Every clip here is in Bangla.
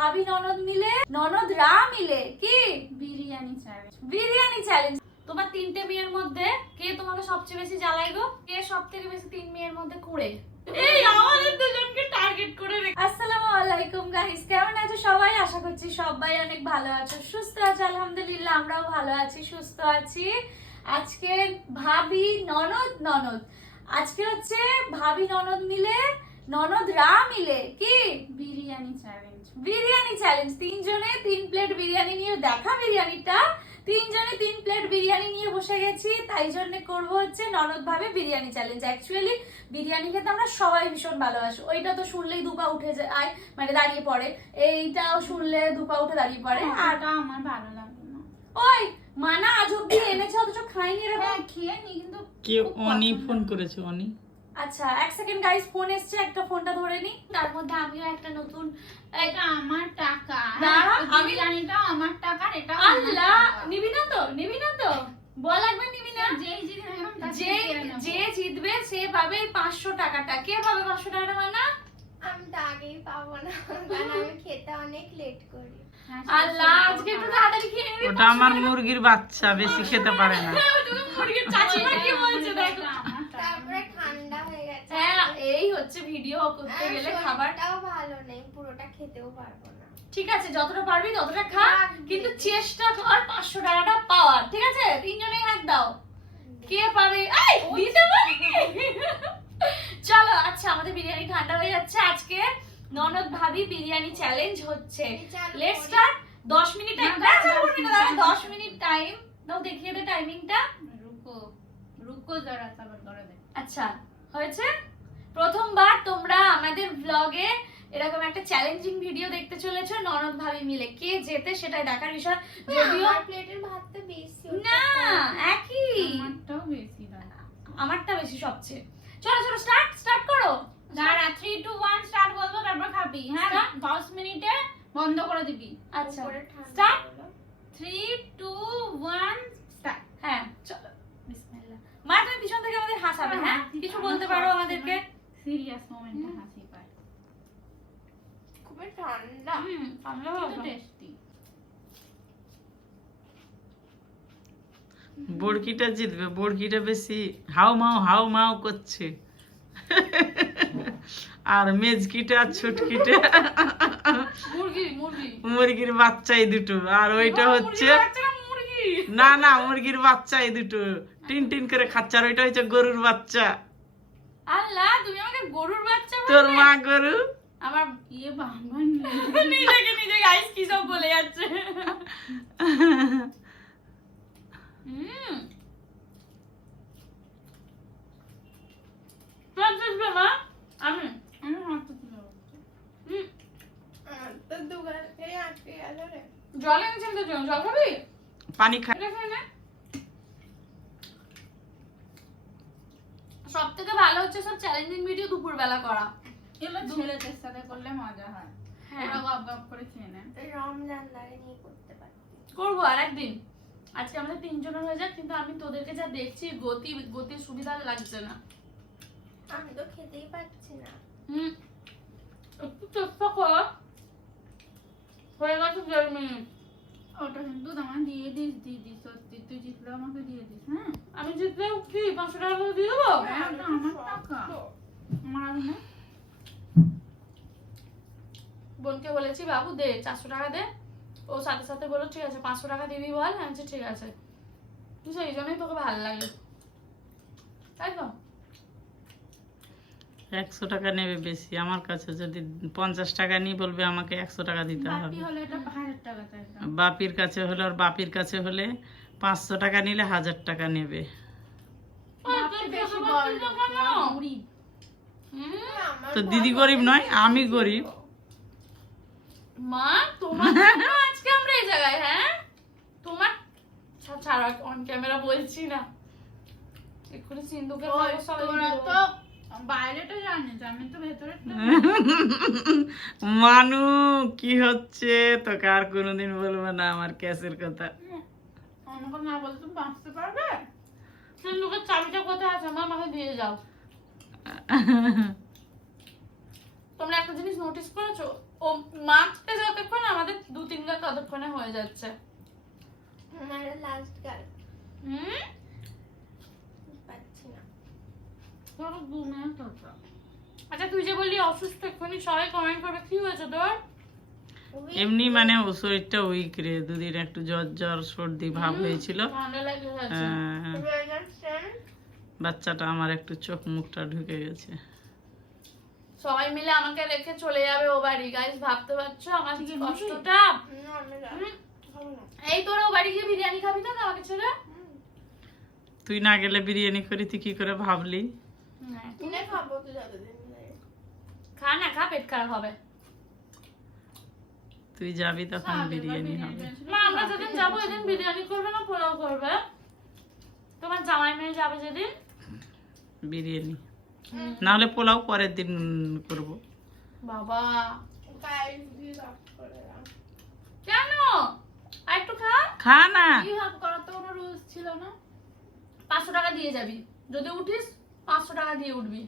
ভাবি ননদ মিলে ননদ রা মিলে কি? বিরিয়ানি চ্যালেঞ্জ বিরিয়ানি চ্যালেঞ্জ তোমার তিনটে মেয়ের মধ্যে কে তোমাকে সবচেয়ে বেশি জ্বালাই গো? কে সব থেকে বেশি তিন মেয়ের মধ্যে কুড়ে? এই আমাদের দুজনকে টার্গেট করে রেখে আসসালামু আলাইকুম গাইস কেমন আছো সবাই? আশা করছি সবাই অনেক ভালো আছো সুস্থ আছো। আলহামদুলিল্লাহ আমরাও ভালো আছি সুস্থ আছি। আজকে ভাবি ননদ ননদ। আজকে হচ্ছে ভাবি ননদ মিলে ননদ রা মিলে কি? বিরিয়ানি চ্যালেঞ্জ বিরিয়ানি চ্যালেঞ্জ তিনজনে তিন প্লেট বিরিয়ানি নিয়ে দেখা বিরিয়ানিটা। তিনজনে তিন প্লেট বিরিয়ানি নিয়ে বসে গেছি। তাই জন্য করব হচ্ছে ননদ ভাবে বিরিয়ানি চ্যালেঞ্জ অ্যাকচুয়ালি বিরিয়ানি খেতে আমরা সবাই ভীষণ ভালোবাসি। ওইটা তো শুনলেই দুপা উঠে যায় মানে দাঁড়িয়ে পড়ে। এইটাও শুনলে দুপা উঠে দাঁড়িয়ে পড়ে। আর আটা আমার ভালো লাগে না। ওই মানা আজ অব্দি এনেছে অথচ খাইনি এরকম হ্যাঁ খেয়ে নি কিন্তু কে অনি ফোন করেছে অনি? আচ্ছা এক সেকেন্ড গাইস ফোন এসছে একটা ফোনটা ধরে নি। তার মধ্যে আমিও একটা নতুন এটা আমার টাকা। হ্যাঁ, আমি- বিরিয়ানিটা আমার টাকার এটা আল্লাহ নিবি না তো নিবি না তো। বল লাগবে নিবি না যেই তার যে। যে জিতবে সে পাবে পাঁচশো টাকাটা। কে পাবে পাঁচশো টাকাটা মানা? আমি তো আগেই পাবো না। কারণ আমি খেতে অনেক লেট করি। হ্যাঁ, আল্লাহ আজকে একটু তাড়াতাড়ি খেয়ে নিবি ওটা আমার মুরগির বাচ্চা বেশি খেতে পারে না। হ্যাঁ, মুরগির চাচিমা কি বলছে দেখো। টাকা। ঠান্ডা হয়ে গেছে। হ্যাঁ এই হচ্ছে ভিডিও করতে গেলে খাবার। শরীরটাও ভালো নেই পুরোটা খেতেও পারব না। ঠিক আছে যতটা পারবি ততটা খা কিন্তু চেষ্টা কর পাঁচশো টাকাটা পাওয়ার ঠিক আছে? তিনজনেই হাত দাও। কে পাবে? এই দিতে পারি? চলো আচ্ছা আমাদের বিরিয়ানি ঠান্ডা হয়ে যাচ্ছে। আজকে ননদ ভাবি বিরিয়ানি চ্যালেঞ্জ হচ্ছে। লেটস। স্টার্ট 10 মিনিট টাইম দাঁড়া 10 মিনিট টাইম দাও দেখিয়ে দে টাইমিংটা রুকো রুকো যারা সাবার করে দে আচ্ছা হয়েছে? প্রথমবার তোমরা আমাদের ব্লগে এরকম একটা চ্যালেঞ্জিং ভিডিও দেখতে চলেছো ননদ ভাবি মিলে। কে জেতে সেটাই দেখার বিষয়। যদিও প্লেটের ভাতটা বেশি না একই। আমারটাও বেশি আমারটা বেশি সবচেয়ে। চলো চলো স্টার্ট স্টার্ট করো। দাঁড়া থ্রি টু ওয়ান স্টার্ট বলব তারপর খাবি। হ্যাঁ Start. দশ মিনিটে বন্ধ করে দিবি। আচ্ছা। উপরে ঠান্ডা Start. হলো। থ্রি টু ওয়ান স্টার্ট হ্যাঁ চলো বিসমিল্লাহ মা তুমি পিছন থেকে আমাদের হাসাবে হ্যাঁ? কিছু বলতে পারো আমাদেরকে? সিরিয়াস মোমেন্টে হাসি পায়। খুবই ঠান্ডা। হুম কিন্তু টেস্টি বড়কিটা জিতবে বড়কিটা বেশি হাউ মাও হাউ মাও করছে। আর মেজকিটা ছুটকিটা। মুরগি মুরগি। মুরগির বাচ্চাই দুটো। আর ওইটা হচ্ছে না না মুরগির বাচ্চাই দুটো। টিন টিন করে খাচ্ছে আর ওইটা হচ্ছে গরুর বাচ্চা। আল্লাহ তুমি আমাকে গরুর বাচ্চা তোর মা গরু? আমার ইয়ে নিজেকে নিজে গাইস কি সব বলে যাচ্ছে। হুম। আমি? তো জল এনেছেন তো জল জল খাবি? পানি খা এটা খেয়ে নে সব থেকে ভালো হচ্ছে সব চ্যালেঞ্জিং ভিডিও দুপুর বেলা করা। এগুলো ছেলেদের সাথে করলে মজা হয়। হ্যাঁ। ওরা গপ গপ করে খেয়ে নেয়। রমজান দাঁড়ে নিয়ে করতে পারি। করব আর একদিন। আজকে আমাদের তিনজনের হয়ে যাক কিন্তু আমি তোদেরকে যা দেখছি গতি গতির সুবিধা লাগছে না। আমি তো খেতেই পাচ্ছি না। হুম। একটু চেষ্টা কর হয়ে গেছে দেড় মিনিট ওটা কিন্তু দিয়ে দিস দিদি সত্যি তুই জিতলে আমাকে দিয়ে দিস হ্যাঁ? আমি জিতলে কি পাঁচশো টাকা করে দিয়ে দেবো? হ্যাঁ, আমার টাকা। আমার আর না বোনকে বলেছি বাবু দে চারশো টাকা দে। ও সাথে সাথে বলল ঠিক আছে পাঁচশো টাকা দিবি বল। আমি ঠিক আছে। তো সেই জন্যই তোকে ভালো লাগে তাই তো? একশো টাকা নেবে বেশি। আমার কাছে যদি পঞ্চাশ টাকা নিয়ে বলবে আমাকে একশো টাকা দিতে হবে। বাপির কাছে হলে আর বাপির কাছে হলে পাঁচশো টাকা নিলে হাজার টাকা নেবে। তো দিদি গরিব নয় আমি গরিব। মা তোমার আজকে আমরা এই জায়গায় হ্যাঁ? তোমার ছাড়া অন ক্যামেরা বলছি না। এক্ষুনি সিন্ধুকে। তো বাইরেটা জানিস আমি তো ভেতরে মানু কি হচ্ছে? তোকে আর কোনোদিন বলব না আমার ক্যাশের কথা। আমাকে না বলে তুমি বাঁচতে পারবে? সিন্ধুকের চাবিটা কোথায় আছে? দিয়ে যাও। তোমরা একটা জিনিস নোটিস করেছ? ও মাখতে যতক্ষণ ততক্ষণে হয়ে যাচ্ছে। আমার লাস্ট গাল হুম পাচ্ছি না আচ্ছা তুই যে বললি অসুস্থ এক্ষুনি সবাই কমেন্ট করবে কি হয়েছে তোর? এমনি মানে ও শরীরটা উইক রে দুদিন একটু জ্বর জ্বর সর্দি ভাব হয়েছিল। হ্যাঁ, রিলেশন বাচ্চাটা আমার একটু চোখ মুখটা ঢুকে গেছে। সবাই মিলে আমাকে রেখে চলে যাবে ও বাড়ি। গাইস ভাবতে পারছ আমার আছে, কষ্টটা? এই তোরা ও বাড়ি গিয়ে বিরিয়ানি খাবি তো না আমাকে ছেড়ে? তুই না গেলে বিরিয়ানি করি তুই কি করে ভাবলি? কিনে খাব তো যতদিন খা না খা পেট খারাপ হবে। তুই যাবি তখন বিরিয়ানি হবে। না আমরা যেদিন যাব এদিন বিরিয়ানি করবে না পোলাও করবে? তোমার জামাই মেয়ে যাবে যেদিন? বিরিয়ানি। নাহলে পোলাও পরের দিন করব। বাবা। কেন? আর একটু খা। খা না। কি ভাব করার তো কোনো রুলস ছিল না। পাঁচশো টাকা দিয়ে যাবি। যদি উঠিস পাঁচশো টাকা দিয়ে উঠবি।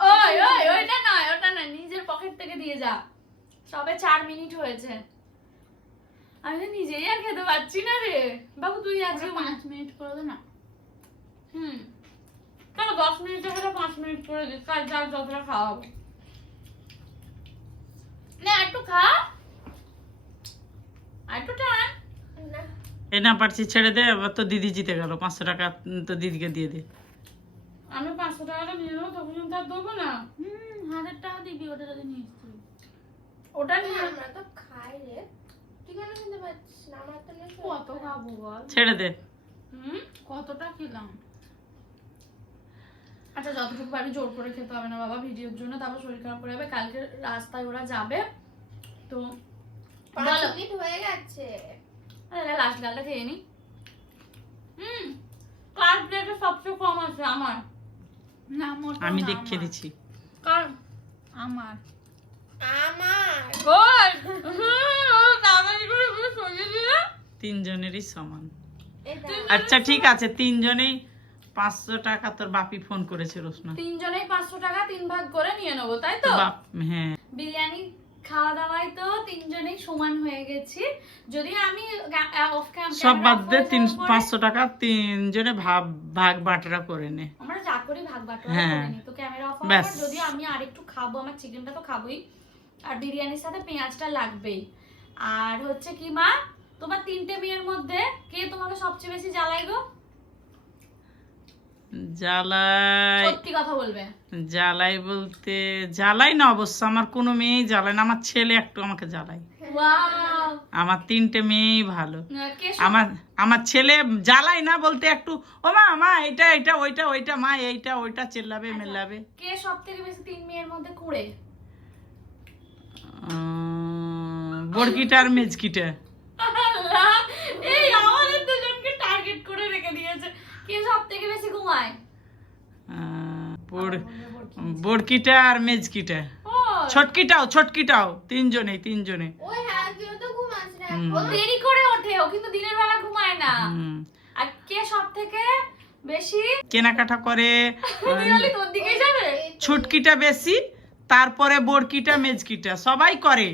ওই ওই ওইটা নয় ওটা নয় নিজের পকেট থেকে দিয়ে যা। সবে চার মিনিট হয়েছে। আমি তো নিজেই আর খেতে পারছি না রে। বাবু তুই আজকে পাঁচ মিনিট করে দে না। হুম। কেন দশ মিনিট থেকে পাঁচ মিনিট করে দিস কাজ যার যতটা খাওয়াবো। না একটু খা। একটু টান। এ না পারছি ছেড়ে দে এবার তো দিদি জিতে গেল। পাঁচশো টাকা তো দিদিকে দিয়ে দে। আমি পাঁচশো টাকাটা নিয়ে নেব তখন তার দেবো না। হুম হাজার টাকা দিবি ওটা যদি তুই। ওটা নিয়ে আমরা তো খাই রে। তুই কেন কিনতে পারছিস না? আমার তো নেই কত খাব বল? ছেড়ে দে। হুম কতটা খেলাম? আচ্ছা যতটুকু পারবি জোর করে খেতে হবে না বাবা ভিডিওর জন্য। তারপর শরীর খারাপ করে যাবে কালকে রাস্তায় ওরা যাবে। তো পাঁচ মিনিট হয়ে গেছে। লাস্ট গালটা খেয়ে নি। হুম কার প্লেটে সবচেয়ে কম আছে? আমার। না মোটা আমি দেখিয়ে দিচ্ছি কার? আমার। আমার। ওই! তাড়াতাড়ি করে ওগুলো সরিয়ে দিলে। তিনজনেরই সমান। আচ্ছা ঠিক আছে তিনজনেই পাঁচশো টাকা তোর বাপি ফোন করেছে রোশনা। তিনজনেই পাঁচশো টাকা তিন ভাগ করে নিয়ে নেব তাই তো? হ্যাঁ। বিরিয়ানি খাওয়া দাওয়ায় তো তিনজনেই সমান হয়ে গেছি। যদি আমি অফ সব বাদ দে তিন পাঁচশো টাকা তিনজনে ভাগ ভাগ বাটরা করে নে। আমরা যা করি ভাগ বাটোয়ারা হ্যাঁ। করে নিই তো ক্যামেরা অফ ব্যাস। যদি আমি আরেকটু খাব আমার চিকেনটা তো খাবোই। আর বিরিয়ানির সাথে পেঁয়াজটা লাগবেই। আর হচ্ছে কি মা তোমার তিনটে মেয়ের মধ্যে কে তোমাকে সবচেয়ে বেশি জ্বালাই গো? জ্বালাই। সত্যি কথা বলবে। জ্বালাই বলতে জ্বালাই না অবশ্য আমার কোনো মেয়েই জ্বালায় না আমার ছেলে একটু আমাকে জ্বালাই আমার তিনটে মেয়েই ভালো। আমার আমার ছেলে জ্বালাই না বলতে একটু ও মা মা এটা এটা ওইটা ওইটা মা এইটা ওইটা চেল্লাবে মেল্লাবে। কে সব থেকে বেশি তিন মেয়ের মধ্যে কুড়ে? বড়কিটা আর মেজকিটা। এই আমাদের দুজনকে টার্গেট করে রেখে দিয়েছে কে সব থেকে বেশি ঘুমায়? বড় বড়কিটা আর মেজকিটা। ছটকিটাও ছটকিটাও তিনজনে তিনজনে। ওই হ্যাঁ তো ঘুমাস রে ও দেরি করে ওঠে ও কিন্তু দিনের বেলা ঘুমায় না। আর কে সব থেকে বেশি? কেনাকাটা করে দিওয়ালি তোর দিকেই যাবে? ছুটকিটা বেশি তারপরে বড়কিটা মেজকিটা সবাই করে।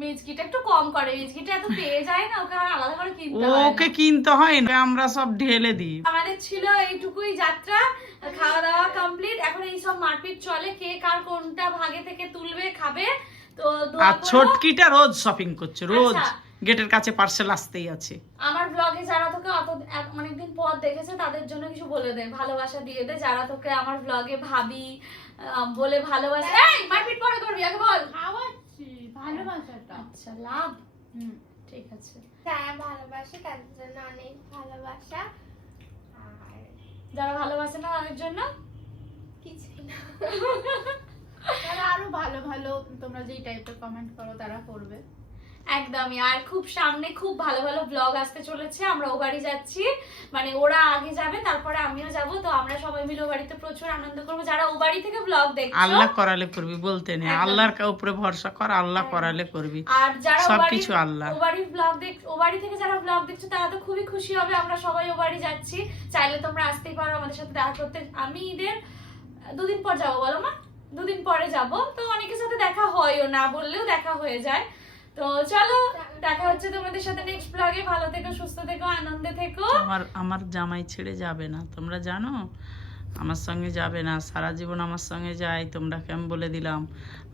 মিজকিটা একটু কম করে মিজকিটা এত পেয়ে যায় না ওকে আর আলাদা করে কিনতে হয় ওকে না। কিনতে হয় না আমরা সব ঢেলে দিই আমাদের ছিল এইটুকুই যাত্রা খাওয়া দাওয়া কমপ্লিট এখন এই সব মারপিট চলে কে কার কোনটা ভাগে থেকে তুলবে খাবে তো আর। ছোটকিটা রোজ শপিং করছে রোজ আচ্ছা। গেটের কাছে পার্সেল আসতেই আছে আমার ব্লগে যারা তোকে অত এক- অনেকদিন পর দেখেছে তাদের জন্য কিছু বলে দে ভালোবাসা দিয়ে দে যারা তোকে আমার ব্লগে ভাবি আহ, বলে ভালোবাসে এই মারপিট পরে করবি আগে বল খাওয়াচ্ছি ভালোবাসাটা আচ্ছা লাভ? হুম ঠিক আছে। যারা ভালোবাসে তাদের জন্য অনেক ভালোবাসা। আর যারা ভালোবাসে না তাদের জন্য? কিছুই না। তারা আরও ভালো ভালো তোমরা যেই টাইপের কমেন্ট করো তারা করবে। একদমই। আর খুব সামনে খুব ভালো ভালো ব্লগ আসতে চলেছে আমরা ও বাড়ি যাচ্ছি। মানে ওরা আগে যাবে তারপরে আমিও যাব তো আমরা সবাই মিলে ও বাড়িতে প্রচুর আনন্দ করব। যারা ও বাড়ি থেকে ব্লগ দেখছ আল্লাহ করালে করবি বলতে নেই। আল্লাহর উপরে ভরসা কর আল্লাহ করালে করবি। আর যারা সবকিছু আল্লাহ। ও বাড়ির ব্লগ দেখ ও বাড়ি থেকে যারা ব্লগ দেখছ তারা তো খুবই খুশি হবে আমরা সবাই ও বাড়ি যাচ্ছি। চাইলে তোমরা আসতেই পারো আমাদের সাথে দেখা করতে। আমি ঈদের দুদিন পর যাব বলো মা? দুদিন পরে যাব। তো অনেকের সাথে দেখা হয়ও না বললেও দেখা হয়ে যায়। তো চলো দেখা হচ্ছে তোমাদের সাথে নেক্সট ব্লগে ভালো থেকো সুস্থ থেকো আনন্দে থেকো। আমার আমার জামাই ছেড়ে যাবে না তোমরা জানো? আমার সঙ্গে যাবে না সারা জীবন আমার সঙ্গে যায় তোমরা কেমন বলে দিলাম?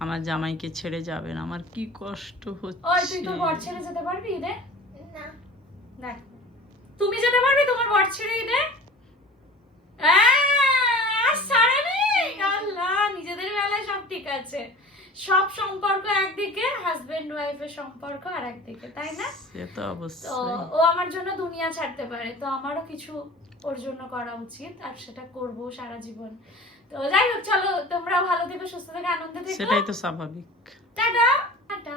আমার জামাইকে ছেড়ে যাবে না আমার কি কষ্ট হচ্ছে? ওই তুই তোর বর ছেড়ে যেতে পারবি রে না। দেখ তুমি যেতে পারবি তোমার বর ছেড়ে ঈদে? আহ, সারানি আল্লাহ নিজেদের বেলায় সব ঠিক আছে। সব সম্পর্ক একদিকে হাজবেন্ড ওয়াইফের সম্পর্ক আর একদিকে তাই না? তো অবশ্যই। ও আমার জন্য দুনিয়া ছাড়তে পারে তো আমারও কিছু ওর জন্য করা উচিত আর সেটা করব সারা জীবন। তো যাই হোক চলো তোমরা ভালো থেকো সুস্থ থেকো আনন্দে থেকো। সেটাই তো স্বাভাবিক। টাটা! টাটা!